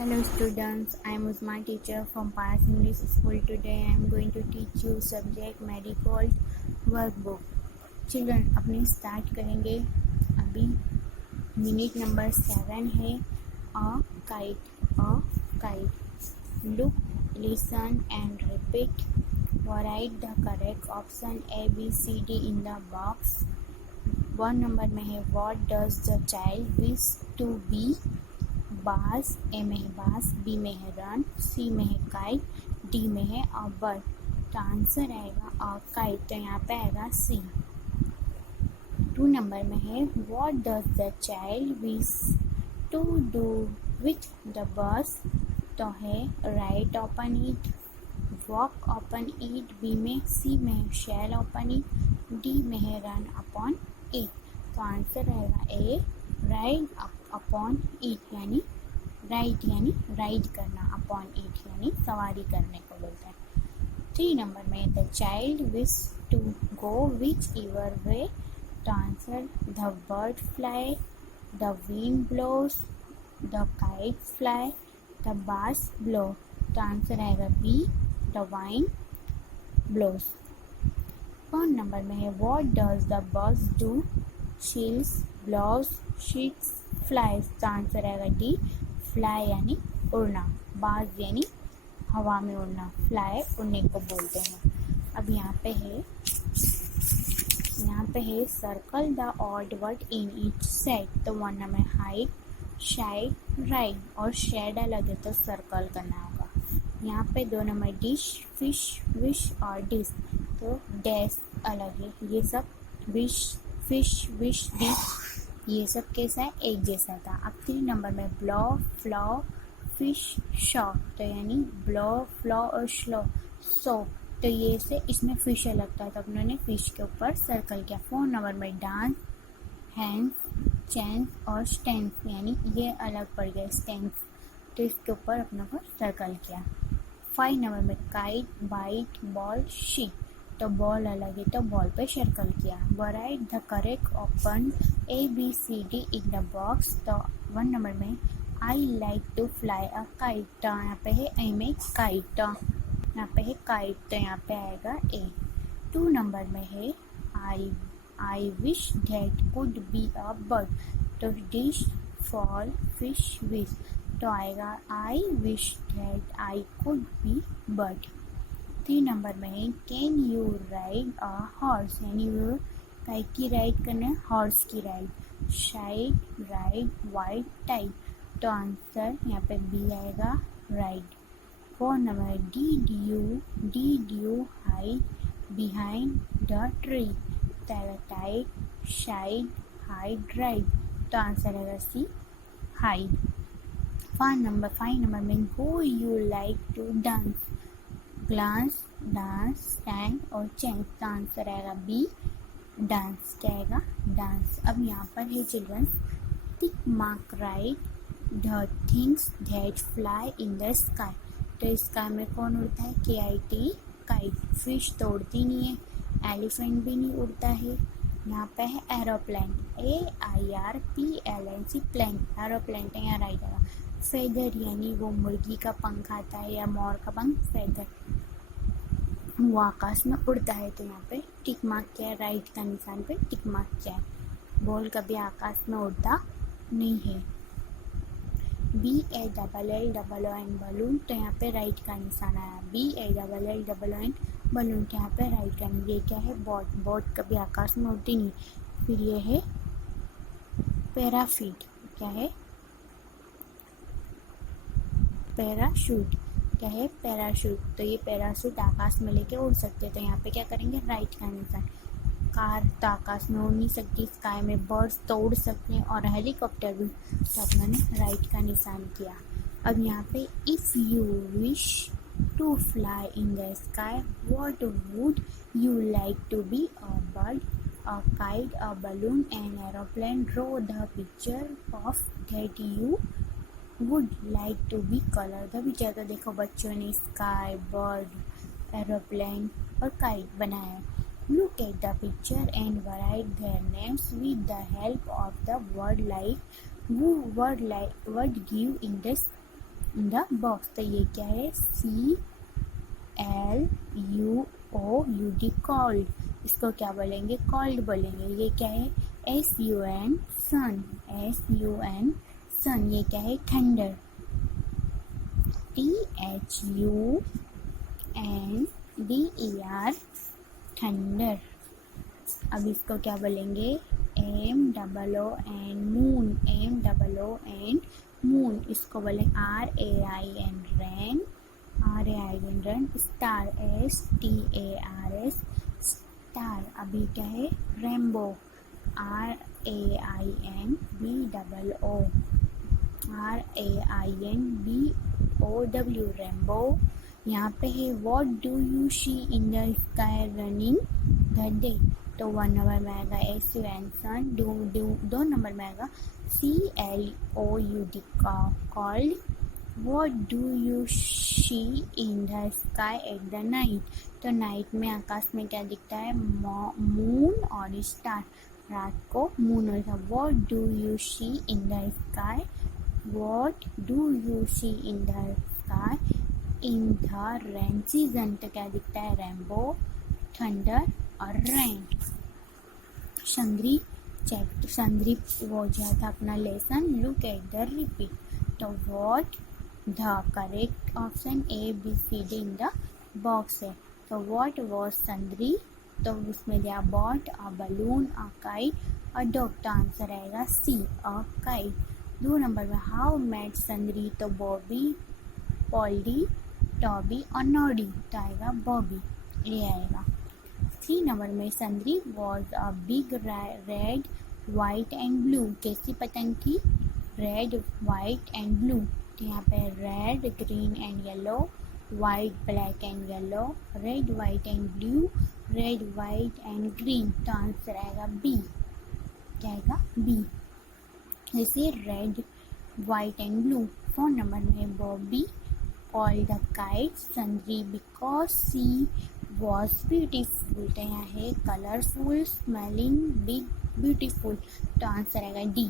Hello students, I am Usma teacher from Paras English School. Today I am going to teach you subject medical workbook. Children अपने start करेंगे अभी minute number 7 है a kite look listen and repeat write the correct option A B C D in the box. 1 number में है what does the child wish to be बाज A में है बाज बी में है रन सी में है काइट डी में है अ बर्ड तो आंसर आएगा अ काइट तो यहाँ पे आएगा सी। 2 नंबर में है what does the child wish to do with the bus तो है write open it walk open it B में सी में है शैल ओपन इट डी में है रन अपॉन इट तो आंसर आएगा ए राइड अपॉन इट यानी राइड करना अपॉन इट यानी सवारी करने को बोलते हैं। 3 नंबर में the child wish to go whichever way तो answer the bird fly the wind blows the kite fly the bus blow तो आंसर आएगा B the wind blows. 4 number में है what does the bus do shields blows sheets flies तो answer आएगा D fly यानी उड़ना बाज यानी हवा में उड़ना फ्लाई उड़ने को बोलते हैं। अब यहाँ पे है circle the odd word in each set तो 1 नंबर हाइट शाइड राइड और शेड अलग है तो सर्कल करना होगा। यहाँ पे 2 नंबर डिश फिश विश और डिश तो डैश अलग है ये सब विश फिश विश डिश ये सब कैसा है एक जैसा था। अब 3 नंबर में ब्लो फ्लो फिश शॉ तो यानी ब्लो फ्लो और स्लो सो तो ये से इसमें फिश अलग था तो उन्होंने फिश के ऊपर सर्कल किया। 4 नंबर में डांस हैंड्स चैंस और स्टैंस यानी ये अलग पड़ गए स्टैंस तो इसके ऊपर अपने को सर्कल किया। 5 नंबर में काइट बाइट बॉल शीट तो बॉल अलग है तो बॉल पे सर्कल किया। Write the correct option A B C D in the box तो 1 नंबर में I like to fly a kite तो यहाँ पे है ए में काइट तो यहाँ पे है काइट तो यहाँ पे आएगा ए। 2 नंबर में है I wish that could be a bird तो डिश फॉल फिश विश तो आएगा I wish that I could be bird. 3 number में है can you ride a horse यानी वो काय की राइड करना है हॉर्स की ride side ride wide tide तो आंसर यहाँ पे बी आएगा ride. 4 number did you hide behind the tree तो आएगा टाइड शाइड हाइड राइड तो आंसर आएगा सी हाइड। 5 नंबर में who you like to dance glance dance stand और चेंज का आंसर आएगा बी डांस क्या आएगा डांस। अब यहाँ पर है children tick mark write the things that fly in the sky तो स्काई में कौन उड़ता है KIT काइट फिश तो उड़ती नहीं है एलिफेंट भी नहीं उड़ता है। यहाँ पे है एरोप्लेन AIRPLANC प्लेन एरोप्लेन तो यहाँ राइट आएगा। फेदर यानी वो मुर्गी का पंख आता है या मोर का पंख फेदर वो आकाश में उड़ता है तो यहाँ पे टिक मार्क क्या है राइट का निशान पे टिक मार्क क्या है बॉल कभी आकाश में उड़ता नहीं है। BALLON बलून तो यहाँ पे राइट का निशान आया BALLON बलून तो यहाँ पे राइट का नहीं। ये क्या है बोट कभी आकाश में उड़ती नहीं। फिर ये है पैराफीट क्या है पैराशूट क्या है पैराशूट तो ये पैराशूट आकाश में लेके उड़ सकते हैं तो यहाँ पे क्या करेंगे राइट का निशान। कार तो आकाश में उड़ नहीं सकती स्काई में बर्ड्स तो उड़ सकते हैं और हेलीकॉप्टर भी तो अपने राइट का निशान किया। अब यहाँ पे if you wish to fly in the sky what would you like to be a bird a kite a balloon an aeroplane draw the picture of that you would like to be colour the picture तो देखो बच्चों ने sky bird aeroplane और kite बनाया। Look at the picture and write their names with the help of the word like वो word give in this in the box. तो ये क्या है, CLUOUD कॉल्ड, इसको क्या बोलेंगे, कॉल्ड बोलेंगे। ये क्या है, SUN सन, SUN सन, ये क्या है, थंडर। THUNDER thunder. अब इसको क्या बोलेंगे, MOON मून, MOON मून, इसको बोले RAIN rain, RAIN star, STARS star. अभी क्या है, रेनबो, RAINBOW रेनबो। यहाँ पे है what do you see in the sky running the day. तो 1 नंबर में आएगा SUN सन। 2 नंबर में आएगा CLOUD cloud. What do you see in the sky at the night. तो नाइट में आकाश में क्या दिखता है, मून और स्टार। रात को मून और star. What do you see in the sky, what do you see in the sky in the rain season. तो क्या दिखता है, रेनबो, थंडर और रेन। संदरी वो जो था अपना lesson, look at the repeat. तो what, the correct option ABCD in the box है। तो व्हाट वॉज संदरी, तो उसमें दिया boat, a balloon, a kite, a dog. तो आंसर आएगा C, अ काइट। 2 नंबर में हाउ मेट संदरी, तो बॉबी, पॉल्डी, टॉबी और नॉडी। तो आएगा बॉबी, ये आएगा। 3 नंबर में Sundari was a big red white and blue. कैसी पतंग थी, रेड वाइट एंड ब्लू। तो यहाँ पे red green and yellow, white black and yellow, red white and blue, red white and green. तो आंसर आएगा B, क्या आएगा B। जैसे red white and blue. 4 number में Bobby called the kite Sundari because she was beautiful. तो यहाँ है colourful, smelling, big, beautiful. तो आंसर आएगा D।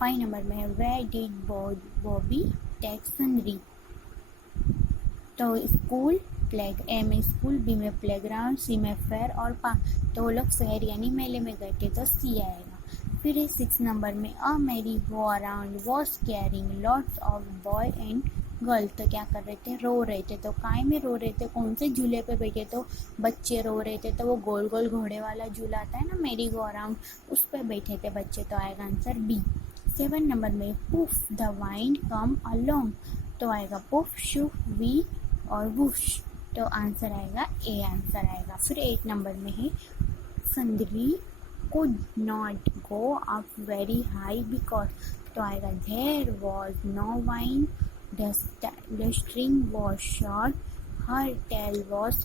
5 नंबर में है where did Bobby take Sundari. तो स्कूल, A में स्कूल, B में प्लेग्राउंड, C में फेयर और पार्क। तो वो लोग फेयर यानी मेले में गए थे, तो C आएगा। फिर है 6 नंबर में a merry go around was carrying lots of boy and girl. तो क्या कर रहे थे, रो रहे थे। तो काय में रो रहे थे, कौन से झूले पे बैठे, तो बच्चे रो रहे थे। तो वो गोल गोल घोड़े वाला झूला आता है ना, मैरी गो अराउंड, उस पर बैठे थे बच्चे। तो आएगा आंसर B। 7 नंबर में puff the wind come along. तो आएगा पुफ, शुफ, वी और वुश। तो आंसर आएगा A, आंसर आएगा। फिर 8 नंबर में है संदरी could not go up very high because। तो आएगा there was no wine, the string was short, her tail was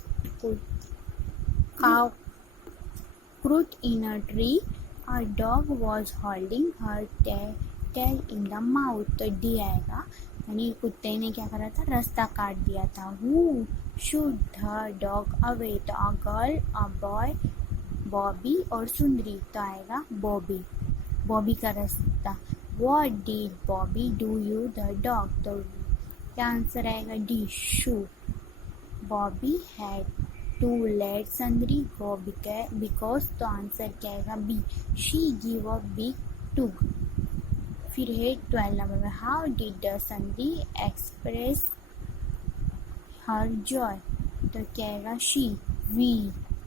caught in a tree, a dog was holding her tail in the mouth। तो D आएगा, यानी कुत्ते ने क्या करा था, रास्ता काट दिया था। Who should the dog away। तो a girl, a boy, Bobby और सुंदरी। तो आएगा बॉबी, बॉबी का रास्ता। What did Bobby do you the dog। तो क्या आंसर आएगा D, shoot। Bobby had to let संदरी go because। तो आंसर क्या आएगा B, she gave a big tug। फिर है 12 नंबर में how did the संदरी express her joy। तो क्या आएगा she, V,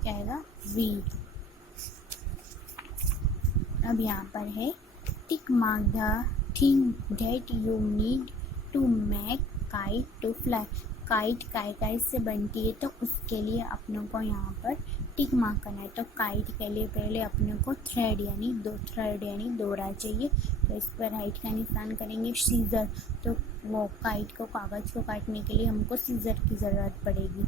क्या आएगा V। अब यहाँ पर है tick mark the thing that you need to make kite to fly. Kite काय से बनती है, तो उसके लिए अपनों को यहाँ पर टिक मार्क करना है। तो काइट के लिए पहले अपने को थ्रेड यानी डोरा चाहिए। तो इस पर राइट का निशान करेंगे, सीजर। तो वो काइट को, कागज़ को काटने के लिए हमको सीजर की ज़रूरत पड़ेगी।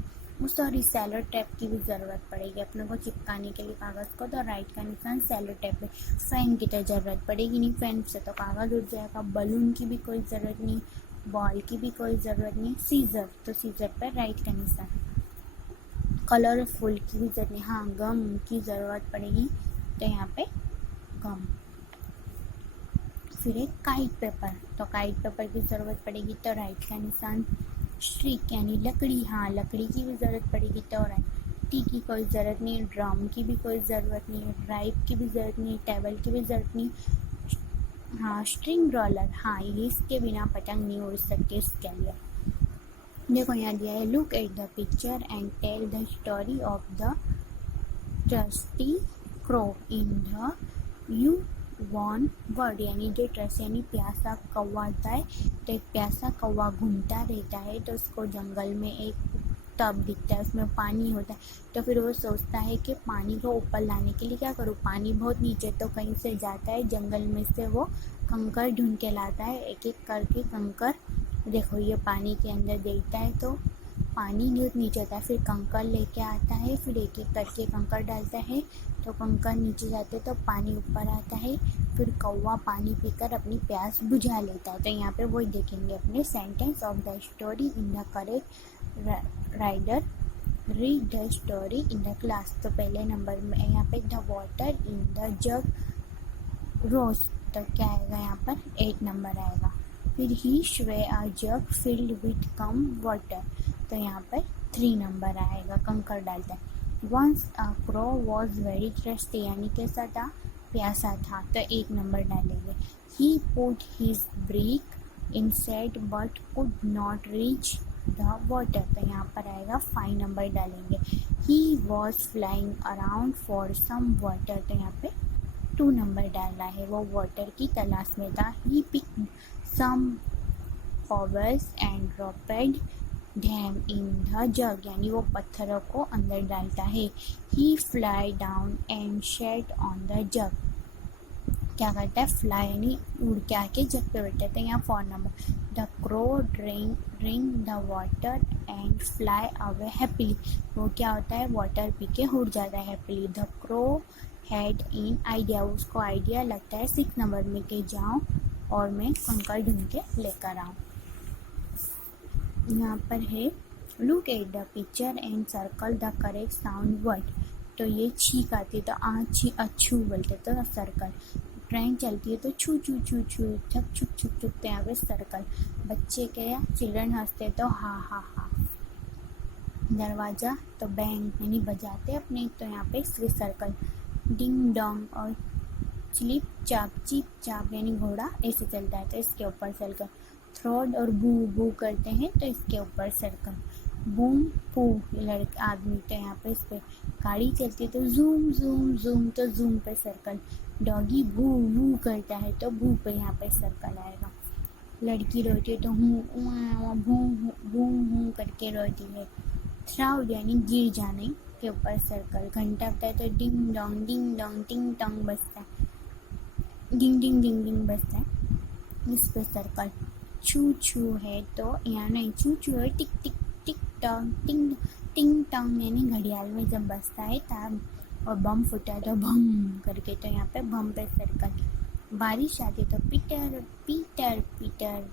सॉरी, सेलो टेप की भी ज़रूरत पड़ेगी अपने को चिपकाने के लिए कागज़ को। तो राइट का निशान सेलो टेप है। फैन की तो ज़रूरत पड़ेगी नहीं, फैन से तो कागज़ उड़ जाएगा। बलून की भी कोई ज़रूरत नहीं, बॉल की भी कोई ज़रूरत नहीं। सीज़र, तो सीज़र पर राइट का निशान। कलरफुल की भी ज़रूरत नहीं, हाँ गम की ज़रूरत पड़ेगी, तो यहाँ पे गम। फिर एक काइट पेपर, तो काइट पेपर की ज़रूरत पड़ेगी तो राइट का निशान, स्ट्रिक यानी लकड़ी, हाँ लकड़ी की भी ज़रूरत पड़ेगी तो राइट, टी की कोई ज़रूरत नहीं, ड्रम की भी कोई ज़रूरत नहीं, राइट की भी ज़रूरत नहीं, टेबल की भी ज़रूरत नहीं, हाँ स्ट्रिंग रोलर, हाँ ये इसके बिना पतंग नहीं उड़ सकती इसके लिए। देखो यहाँ दिया है, look at the picture and tell the story of the trusty crow in the you won word, यानी जो ट्रस्ट यानी प्यासा कौवा होता है, तो एक प्यासा कौवा घूमता रहता है, तो उसको जंगल में एक टब दिखता है, उसमें पानी होता है, तो फिर वो सोचता है कि पानी को ऊपर लाने के लिए क्या करूँ, पानी बहुत नीचे, तो कहीं से जाता है जंगल में से वो कंकर ढूंढ के लाता है, एक एक करके कंकर, देखो ये पानी के अंदर देखता है तो पानी बहुत नीचे होता है, फिर कंकर लेके आता है, फिर एक एक करके कंकर डालता है, तो कंकर नीचे जाते तो पानी ऊपर आता है, फिर कौवा पानी पीकर अपनी प्यास बुझा लेता है। तो यहाँ पे वही देखेंगे अपने sentence of the story in the correct rider read the story in the class. तो पहले नंबर में यहाँ पे the water in the jug rose, तो क्या आएगा यहाँ पर 8 नंबर आएगा। फिर he saw a jug filled with कम वाटर, तो यहाँ पर 3 नंबर आएगा, कंकर डालता है। Once a crow was very thirsty, यानी कैसा था, प्यासा था, तो 1 नंबर डालेंगे। He put his brick inside but could not reach the water, तो यहाँ पर आएगा 5 नंबर डालेंगे। He was flying around for some water, तो यहाँ पे 2 नंबर डालना है, वो वाटर की तलाश में था। He picked some pebbles and dropped them in the jug, यानी वो पत्थरों को अंदर डालता है। He fly down and sat on the jug, क्या करता है, फ्लाई यानी उड़ के आके जग पे बैठा है, तो यहाँ 4 number. The crow drink the water and fly away happily, वो क्या होता है, वाटर पी के उड़ जाता है happily. The crow had in idea, उसको आइडिया लगता है 6 नंबर में के जाऊँ और मैं कंकर ढूंढ के लेकर आऊँ। यहाँ पर है look at the picture and circle the correct sound word, तो ये छींक आती है तो आछी अच्छू बोलते तो सर्कल, ट्रेन चलती है तो छू छू छू छू, छक छुक छुक छुक, तो यहाँ पे सर्कल। बच्चे के या चिल्ड्रन हंसते तो हा हा हा। दरवाज़ा तो बैंग यानी बजाते अपने, तो यहाँ पे सर्कल। डिंग डोंग और चिप चाप यानी घोड़ा ऐसे चलता है तो इसके ऊपर सर्कल। थ्रोड और बू बू करते हैं तो इसके ऊपर सर्कल। बूम पू लड़के आदमी, तो यहाँ पे इस पर गाड़ी चलती है तो जूम जूम जूम, तो जूम पे सर्कल। डॉगी भू भू करता है तो भू पे यहाँ पे सर्कल आएगा। लड़की रोती है तो हूँ भू भू करके रोती है। थ्राउड यानी गिर जाने के ऊपर सर्कल। घंटा बजता है तो डिंग डोंग टिंग टोंग बजता है, डिंग डिंग डिंग डिंग बजता है, इस पे सर्कल। छू छू है तो यहाँ नहीं, छू छू है टिक टिक टिक टोंग टिंग टिंग टोंग, यानी घड़ियाल में जब बजता है तब, और बम फूटा है तो भम करके, तो यहाँ पे बम पे सर्कल। बारिश आती तो पीटर पीटर पीटर,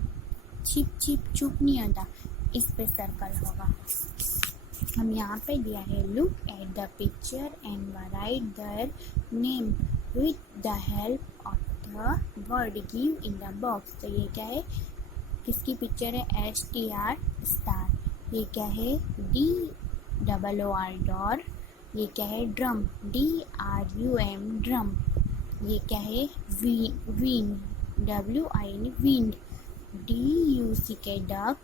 छिप छिप चुप नहीं आता, इस पे सर्कल होगा। हम यहाँ पे दिया है look at the picture and write their name with the help of the word give in the box, तो ये क्या है, किसकी पिक्चर है, STR स्टार। ये क्या है, DOOR डॉर। ये क्या है, ड्रम, DRUM ड्रम। ये क्या है, wind, WIN wind. DUCK duck,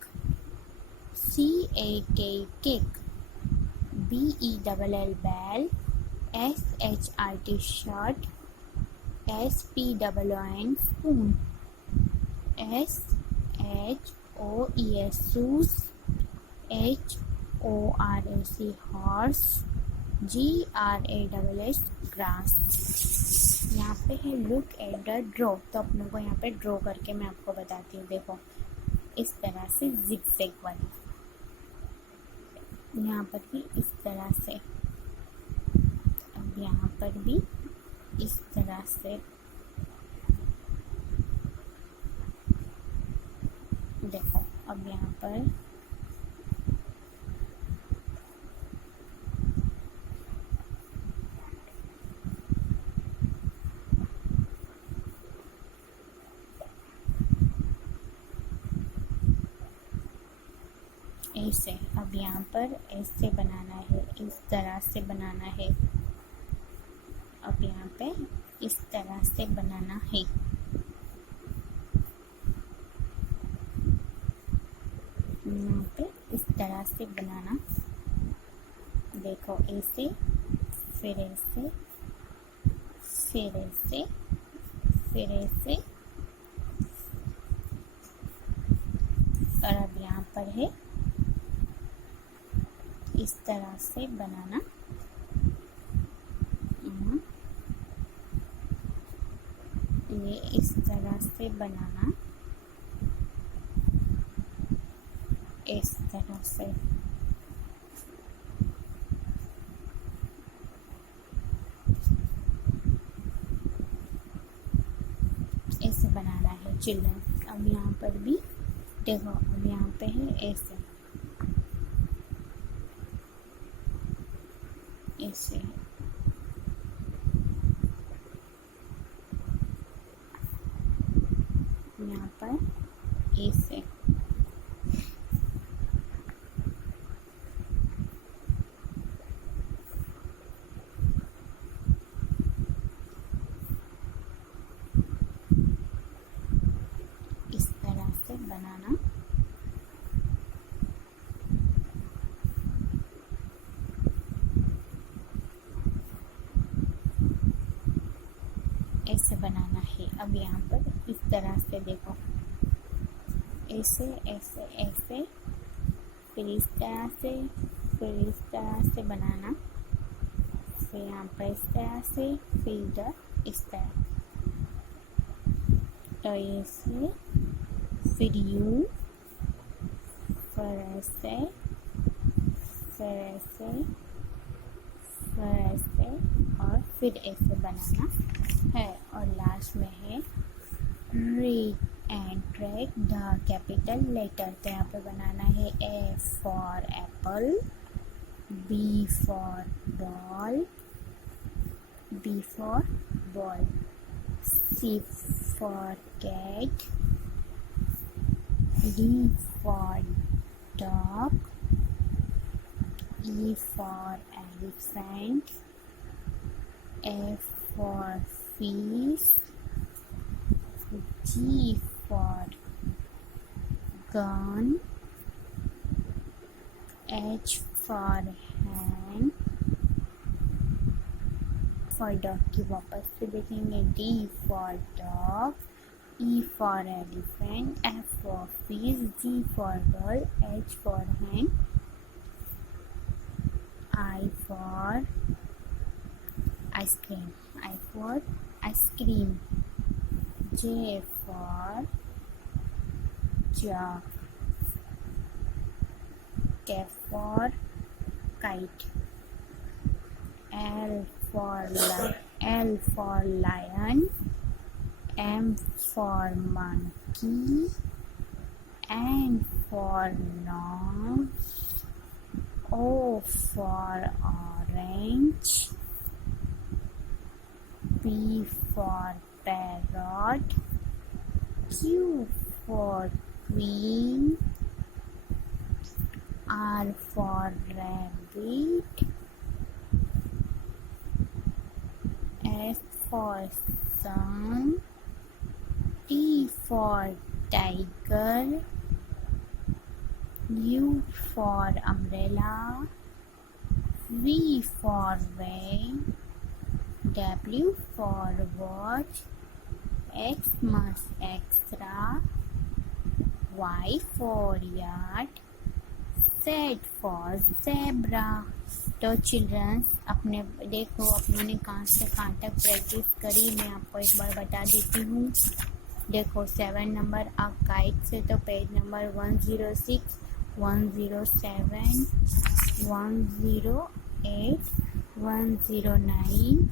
CAK cake. BELL बैल, SHRT shirt, SPOON spoon, SHOES shoes, HORAC horse, GRASS grass. यहाँ पे है लुक एट द ड्रॉ, तो अपनों को यहाँ पे ड्रॉ करके मैं आपको बताती हूँ। देखो इस तरह से जिगजैग वाली, यहाँ पर भी इस तरह से, अब यहाँ पर भी इस तरह से। देखो अब यहाँ पर ऐसे। अब यहाँ पर ऐसे बनाना है, इस तरह से बनाना है। अब यहाँ पे इस तरह से बनाना है। यहाँ पे इस तरह से बनाना, देखो ऐसे, फिर ऐसे, फिर ऐसे, फिर ऐसे, और अब यहाँ पर है इस तरह से बनाना। ये इस तरह से बनाना, इस तरह से। ऐसे बनाना है चिल्ड्रन। अब यहाँ पर भी देखो, अब यहाँ पे है ऐसे, ऐसे। यहाँ पर ऐसे। इस तरह से बनाना। ऐसे बनाना है। अब यहाँ पर इस तरह से देखो, ऐसे ऐसे ऐसे, फिर इस तरह से, फिर इस तरह से बनाना, फिर यहाँ पर इस तरह से, फिर इधर इस तरह। तो ऐसे, फिर यू, फिर ऐसे, फिर ऐसे, फिर ऐसे, और फिर ऐसे बनाना है। और लास्ट में है read and track the capital letter. तो यहाँ पे बनाना है A for apple, B for ball, B for ball, C for cat, D for dog, E for elephant, F for fish, G for gun, H for hand, for dog की वापस से देखेंगे, D for dog, E for elephant, F for fish, G for ball, H for hand, I for ice cream, I for ice cream, J for jug, K for kite, L for lion, M for monkey, N for nose, O for orange, P for parrot, Q for queen, R for rabbit, S for sun, T for tiger, U for umbrella, V for van, W for watch, X must extra, Y for yard, Z for zebra। तो children's अपने देखो, अपनों ने कहाँ से कहाँ तक practice करी, मैं आपको एक बार बता देती हूँ। देखो 7 नंबर आप काइट से, तो page number 106, 107, 108, 109,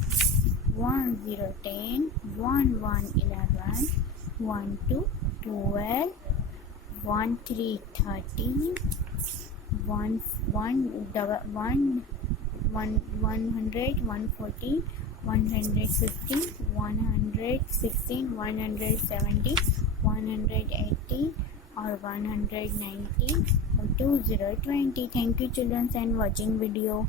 1010, 1111, 1212, 1313, 100, 114, 115, 116, 117, 118, or 190 or 2020. Thank you children and watching video.